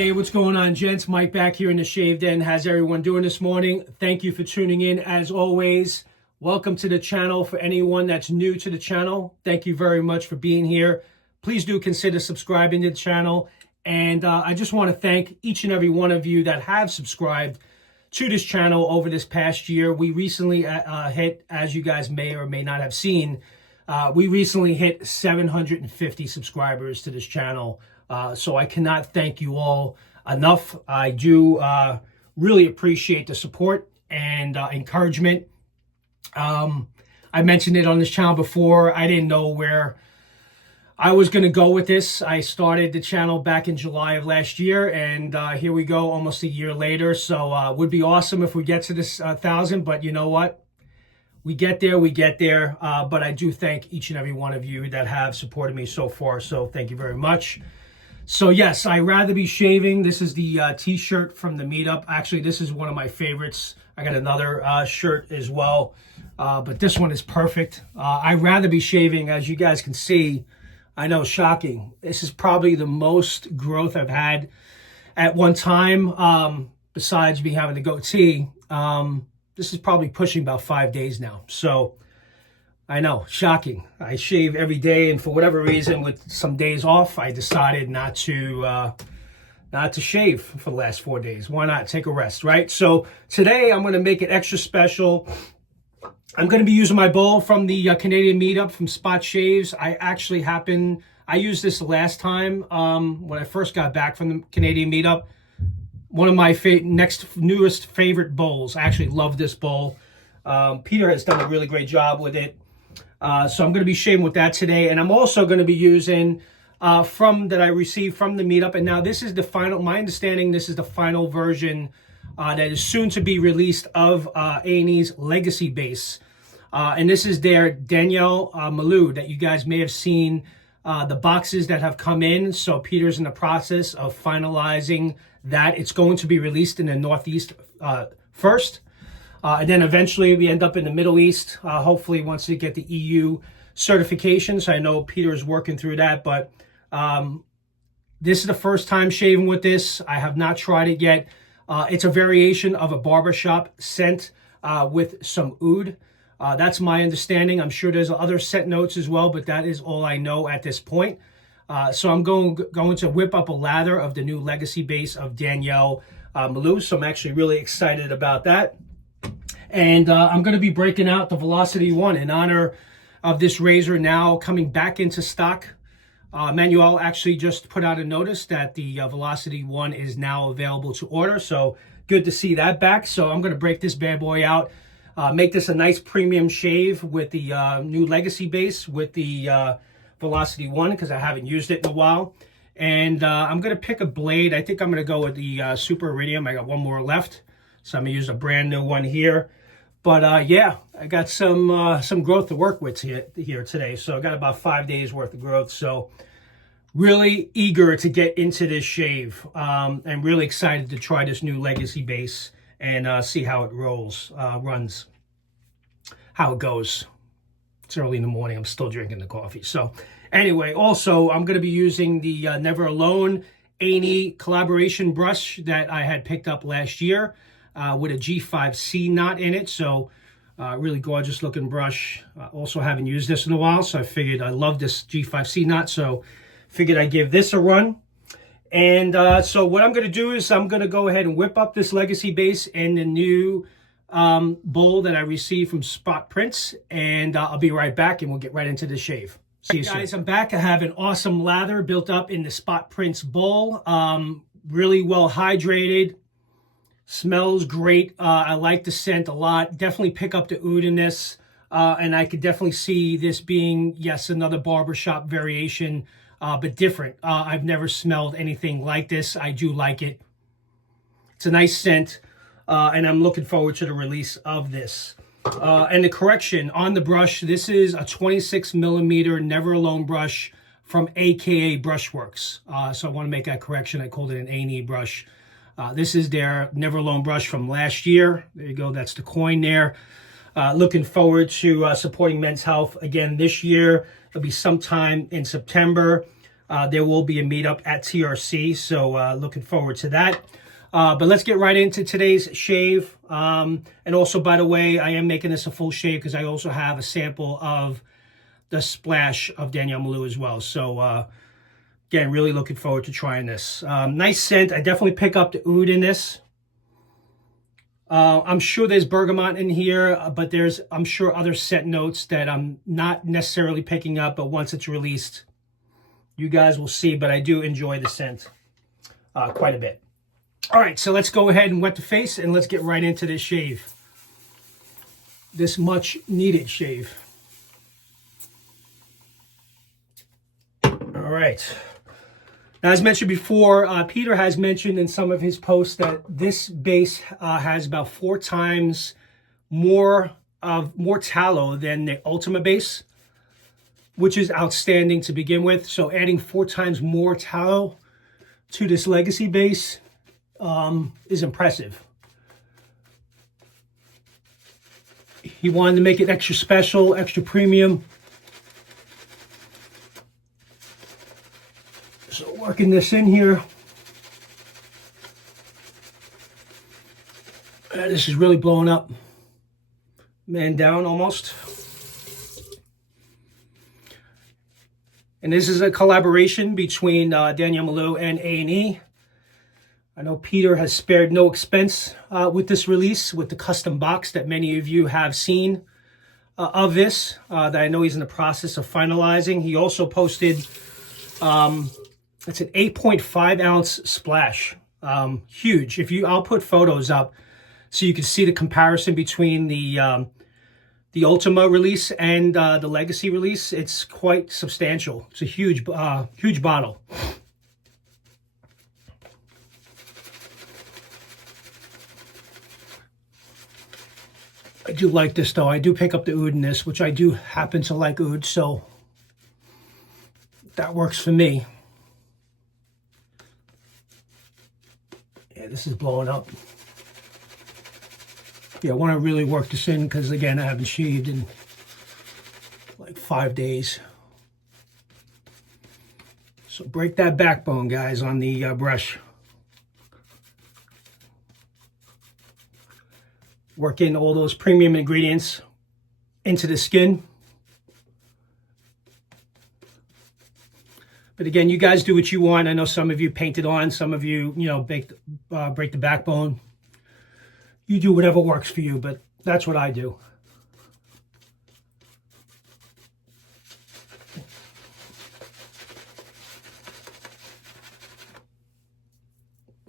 Hey, what's going on, gents? Mike back here in the Shave Den. How's everyone doing this morning? Thank you for tuning in as always. Welcome to the channel. For anyone that's new to the channel, thank you very much for being here. Please do consider subscribing to the channel. And I just want to thank each and every one of you that have subscribed to this channel over this past year. We recently hit, as you guys may or may not have seen, we recently hit 750 subscribers to this channel. So I cannot thank you all enough. I do really appreciate the support and encouragement. I mentioned it on this channel before. I didn't know where I was going to go with this. I started the channel back in July of last year, and here we go almost a year later. So it would be awesome if we get to this 1,000, but you know what? We get there, but I do thank each and every one of you that have supported me so far. So thank you very much. So yes, I'd rather be shaving. This is the t-shirt from the meetup. Actually, this is one of my favorites. I got another shirt as well, but this one is perfect. I'd rather be shaving. As you guys can see, I know, shocking. This is probably the most growth I've had at one time, besides me having the goatee. This is probably pushing about 5 days now. So I know, shocking. I shave every day, and for whatever reason, with some days off, I decided not to shave for the last 4 days. Why not take a rest, right? So today I'm going to make it extra special. I'm going to be using my bowl from the Canadian meetup from Spot Shaves. I used this last time when I first got back from the Canadian meetup. One of my newest favorite bowls. I actually love this bowl. Peter has done a really great job with it. So I'm going to be shaving with that today. And I'm also going to be using that I received from the meetup. And now this is the final, my understanding, this is the final version that is soon to be released of A&E's Legacy base. And this is their Daniele Maullu that you guys may have seen the boxes that have come in. So Peter's in the process of finalizing that. It's going to be released in the Northeast first. And then eventually we end up in the Middle East, hopefully once we get the EU certification. So I know Peter is working through that, but this is the first time shaving with this. I have not tried it yet. It's a variation of a barbershop scent with some oud. That's my understanding. I'm sure there's other scent notes as well, but that is all I know at this point. So I'm going to whip up a lather of the new Legacy base of Daniele Maullu. So I'm actually really excited about that. And I'm going to be breaking out the Velocity One in honor of this razor now coming back into stock. Manuel actually just put out a notice that the Velocity One is now available to order. So good to see that back. So I'm going to break this bad boy out, make this a nice premium shave with the new Legacy base with the Velocity One, because I haven't used it in a while. And I'm going to pick a blade. I think I'm going to go with the Super Iridium. I got one more left. So I'm going to use a brand new one here. But yeah, I got some growth to work with here today. So I got about 5 days worth of growth. So really eager to get into this shave. I'm really excited to try this new Legacy base and see how it runs, how it goes. It's early in the morning. I'm still drinking the coffee. So anyway, also I'm going to be using the Never Alone A&E collaboration brush that I had picked up last year. With a G5C knot in it. So really gorgeous looking brush. Also haven't used this in a while, so I figured I love this G5C knot, so figured I'd give this a run. And so what I'm going to do is I'm going to go ahead and whip up this Legacy base in the new bowl that I received from Spot Prints, and I'll be right back and we'll get right into the shave. See you soon. Guys, I'm back. I have an awesome lather built up in the Spot Prints bowl. Really well hydrated. Smells great. I like the scent a lot. Definitely pick up the oud in this. And I could definitely see this being, yes, another barbershop variation, but different. I've never smelled anything like this. I do like it. It's a nice scent. And I'm looking forward to the release of this. And the correction on the brush, this is a 26 millimeter Never Alone brush from AKA Brushworks. So I want to make that correction. I called it an A&E brush. This is their Never Alone brush from last year. There you go. That's the coin there. Looking forward to supporting men's health again this year. It'll be sometime in September. There will be a meetup at TRC, so looking forward to that. But let's get right into today's shave. And also, by the way, I am making this a full shave because I also have a sample of the splash of Daniele Maullu as well. So again, really looking forward to trying this. Nice scent. I definitely pick up the oud in this. I'm sure there's bergamot in here, but there's, I'm sure, other scent notes that I'm not necessarily picking up, but once it's released, you guys will see. But I do enjoy the scent quite a bit. All right, so let's go ahead and wet the face and let's get right into this shave. This much needed shave. All right. Now, as mentioned before, Peter has mentioned in some of his posts that this base has about 4 times more tallow than the Ultima base, which is outstanding to begin with. So adding 4 times more tallow to this Legacy base is impressive. He wanted to make it extra special, extra premium. So working this in here. This is really blowing up. Man down almost. And this is a collaboration between Daniele Maullu and A&E. I know Peter has spared no expense with this release, with the custom box that many of you have seen of this, that I know he's in the process of finalizing. He also posted, it's an 8.5 ounce splash, huge. I'll put photos up so you can see the comparison between the Ultima release and the Legacy release. It's quite substantial. It's a huge bottle. I do like this though. I do pick up the oud in this, which I do happen to like oud, so that works for me. Yeah, this is blowing up. Yeah, I want to really work this in because, again, I haven't shaved in like 5 days. So break that backbone, guys, on the brush. Work in all those premium ingredients into the skin. But again, you guys do what you want. I know some of you paint it on, some of you, break the backbone. You do whatever works for you, but that's what I do.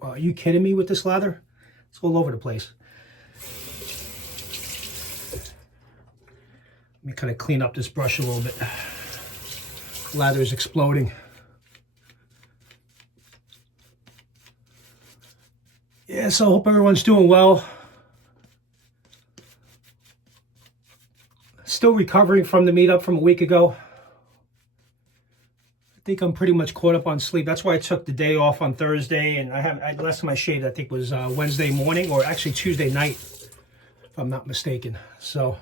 Are you kidding me with this lather? It's all over the place. Let me kind of clean up this brush a little bit. Lather is exploding. Yeah, so I hope everyone's doing well. Still recovering from the meetup from a week ago. I think I'm pretty much caught up on sleep. That's why I took the day off on Thursday, and last time I shaved, I think, was Wednesday morning, or actually Tuesday night, if I'm not mistaken. So,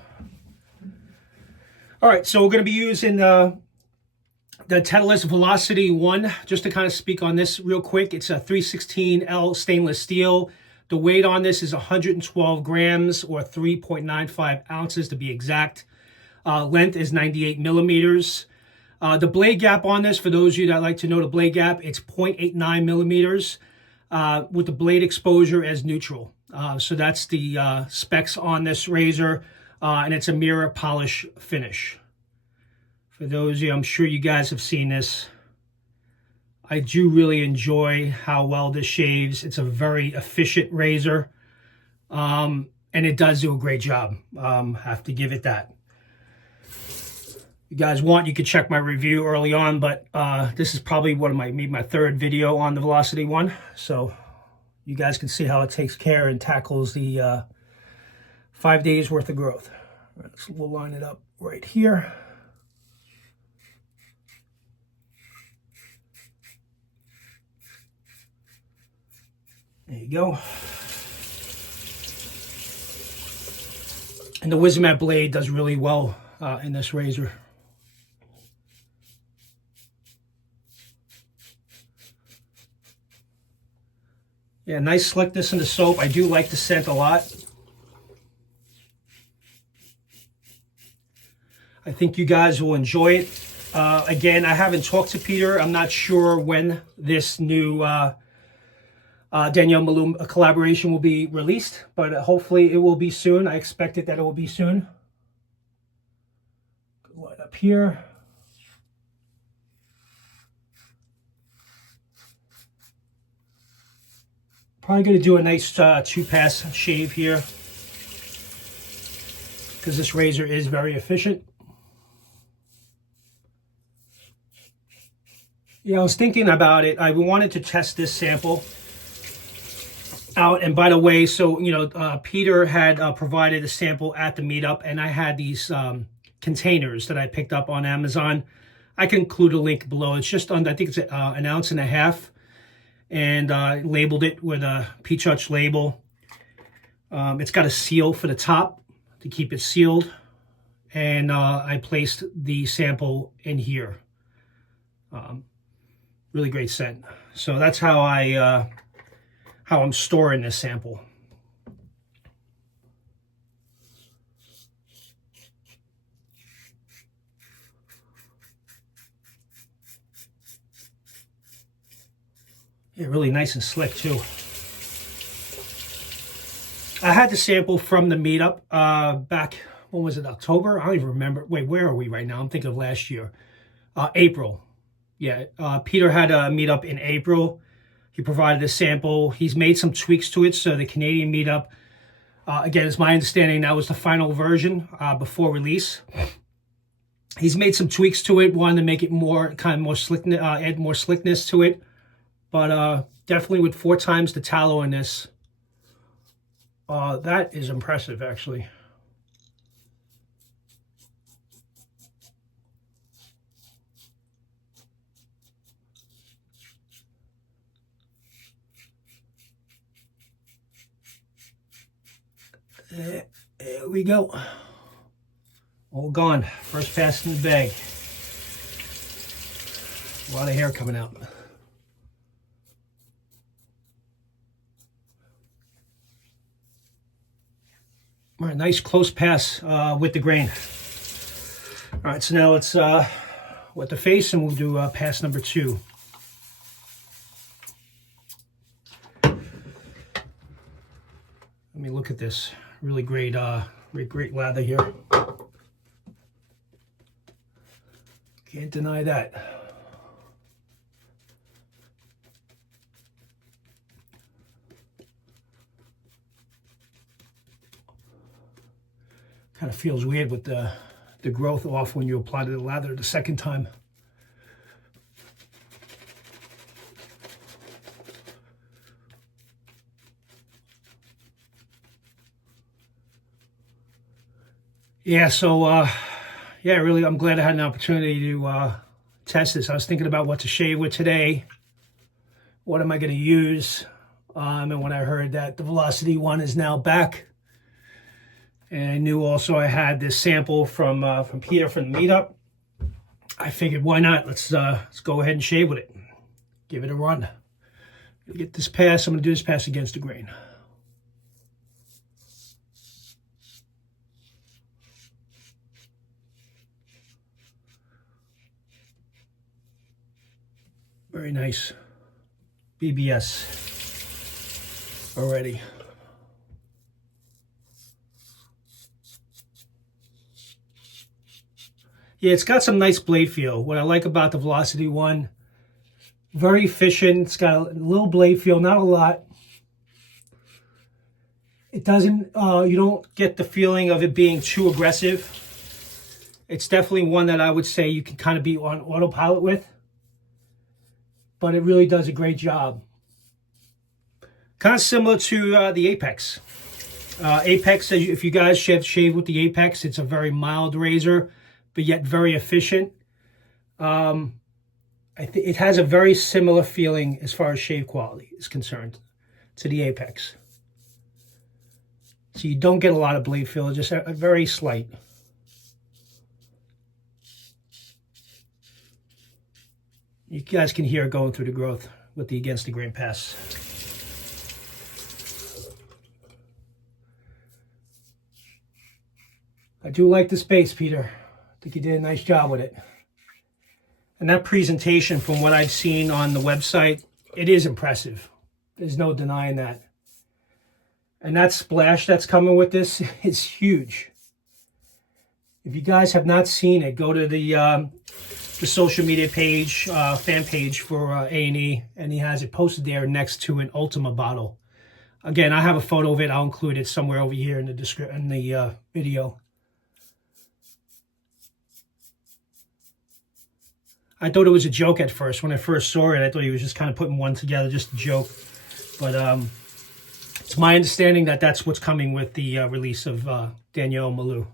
all right, so we're going to be using the Tedalus Velocity One, just to kind of speak on this real quick. It's a 316L stainless steel. The weight on this is 112 grams, or 3.95 ounces to be exact. Length is 98 millimeters. The blade gap on this, for those of you that like to know the blade gap, it's 0.89 millimeters with the blade exposure as neutral. So that's the specs on this razor, and it's a mirror polish finish. For those of you, I'm sure you guys have seen this. I do really enjoy how well this shaves. It's a very efficient razor, and it does do a great job. Have to give it that. You guys want, you could check my review early on, but this is probably maybe my 3rd video on the Velocity One. So you guys can see how it takes care and tackles the 5 days worth of growth. All right, so we'll line it up right here. There you go. And the Wismat blade does really well in this razor. Yeah, nice slickness in the soap. I do like the scent a lot. I think you guys will enjoy it. Again, I haven't talked to Peter. I'm not sure when this new Daniele Maullu collaboration will be released, but hopefully it will be soon. I expect that it will be soon. Good light up here. Probably going to do a nice 2-pass shave here because this razor is very efficient. Yeah, I was thinking about it. I wanted to test this sample out. And by the way, so, you know, Peter had provided a sample at the meetup, and I had these containers that I picked up on Amazon. I can include a link below. It's just on, I think it's an 1.5 ounces. And labeled it with a Peach label. It's got a seal for the top to keep it sealed. And I placed the sample in here. Really great scent. So that's how I'm storing this sample. Yeah, really nice and slick too. I had the sample from the meetup back, when was it, October? I don't even remember. Wait, where are we right now? I'm thinking of last year. April. Yeah, Peter had a meetup in April. He provided a sample. He's made some tweaks to it. So the Canadian meetup, again, it's my understanding that was the final version before release. He's made some tweaks to it, wanted to make it more, kind of more slickness, add more slickness to it. But definitely with 4 times the tallow in this, that is impressive, actually. There we go. All gone. First pass in the bag. A lot of hair coming out. All right, nice close pass with the grain. All right, so now let's wet the face, and we'll do pass number 2. Let me look at this. Really great, great lather here. Can't deny that. Kind of feels weird with the growth off when you apply the lather the second time. Yeah, so yeah, really, I'm glad I had an opportunity to test this. I was thinking about what to shave with today. What am I going to use? And when I heard that the Velocity One is now back, and I knew also I had this sample from Peter from the meetup, I figured, why not? Let's go ahead and shave with it. Give it a run. Get this pass. I'm going to do this pass against the grain. Very nice. BBS already. Yeah, it's got some nice blade feel. What I like about the Velocity One, very efficient. It's got a little blade feel, not a lot. It doesn't, you don't get the feeling of it being too aggressive. It's definitely one that I would say you can kind of be on autopilot with. But it really does a great job. Kind of similar to the Apex. Apex, if you guys shave with the Apex, it's a very mild razor, but yet very efficient. It has a very similar feeling as far as shave quality is concerned to the Apex. So you don't get a lot of blade feel, just a very slight. You guys can hear it going through the growth with the against the grain pass. I do like this base, Peter. I think you did a nice job with it. And that presentation, from what I've seen on the website, it is impressive. There's no denying that. And that splash that's coming with this is huge. If you guys have not seen it, go to the social media page, fan page for A&E, and he has it posted there next to an Ultima bottle. Again, I have a photo of it. I'll include it somewhere over here in the video. I thought it was a joke at first. When I first saw it, I thought he was just kind of putting one together, just a joke. But it's my understanding that that's what's coming with the release of Daniele Maullu.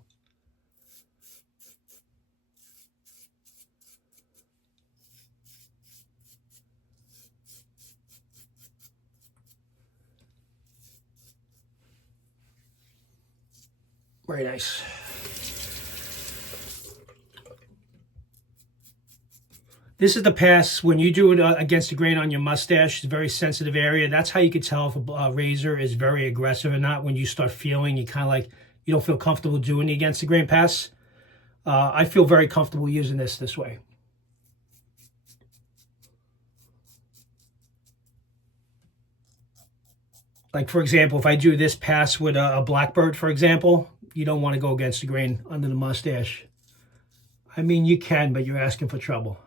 Very nice. This is the pass when you do it against the grain on your mustache. It's a very sensitive area. That's how you can tell if a razor is very aggressive or not. When you start feeling, you kind of like, you don't feel comfortable doing the against the grain pass. I feel very comfortable using this way. Like, for example, if I do this pass with a blackbird, for example, you don't want to go against the grain under the mustache. I mean, you can, but you're asking for trouble.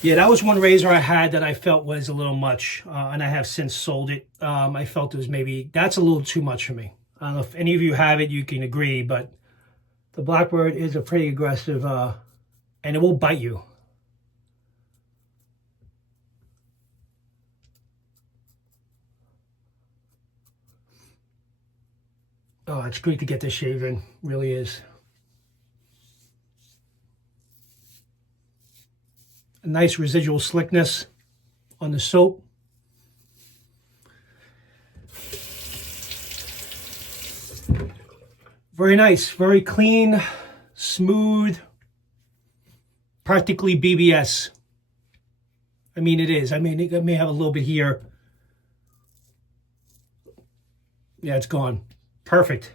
Yeah, that was one razor I had that I felt was a little much, and I have since sold it. I felt it was that's a little too much for me. I don't know if any of you have it, you can agree, but the blackbird is a pretty aggressive, and it will bite you. Oh, it's great to get this shave in, really is. A nice residual slickness on the soap. Very nice, very clean, smooth, practically BBS. I mean, it is. I mean, it may have a little bit here. Yeah, it's gone. Perfect.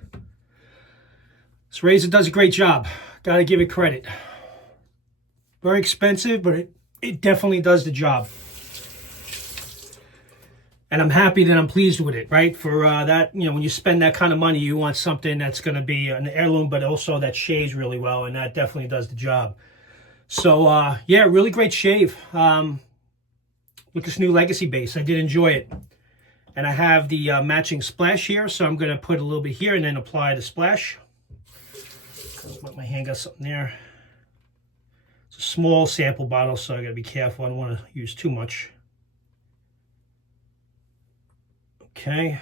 This razor does a great job. Gotta give it credit. Very expensive, but it definitely does the job. And I'm happy that I'm pleased with it, right? For that, you know, when you spend that kind of money, you want something that's going to be an heirloom, but also that shaves really well, and that definitely does the job. So, yeah, really great shave with this new Legacy base. I did enjoy it. And I have the matching splash here, so I'm going to put a little bit here and then apply the splash. Let my hand got something there. It's a small sample bottle, so I got to be careful. I don't want to use too much. Okay.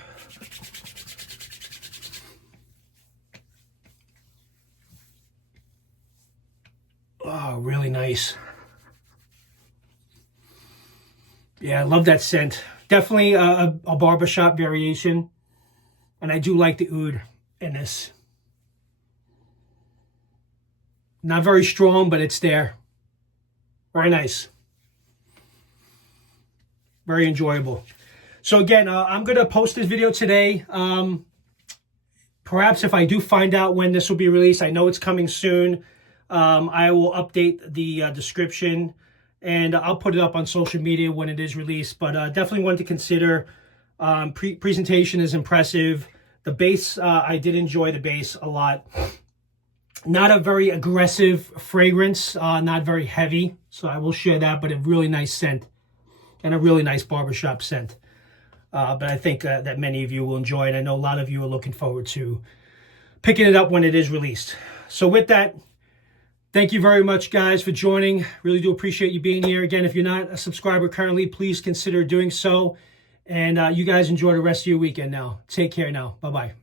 Oh, really nice. Yeah, I love that scent. Definitely a barbershop variation. And I do like the oud in this. Not very strong, but it's there. Very nice. Very enjoyable. So again, I'm going to post this video today. Perhaps if I do find out when this will be released, I know it's coming soon. I will update the description, and I'll put it up on social media when it is released. But definitely one to consider. Presentation is impressive. The base, I did enjoy the base a lot. Not a very aggressive fragrance, not very heavy. So I will share that, but a really nice scent and a really nice barbershop scent. But I think that many of you will enjoy it. I know a lot of you are looking forward to picking it up when it is released. So with that, thank you very much, guys, for joining. Really do appreciate you being here. Again, if you're not a subscriber currently, please consider doing so. And you guys enjoy the rest of your weekend now. Take care now. Bye-bye.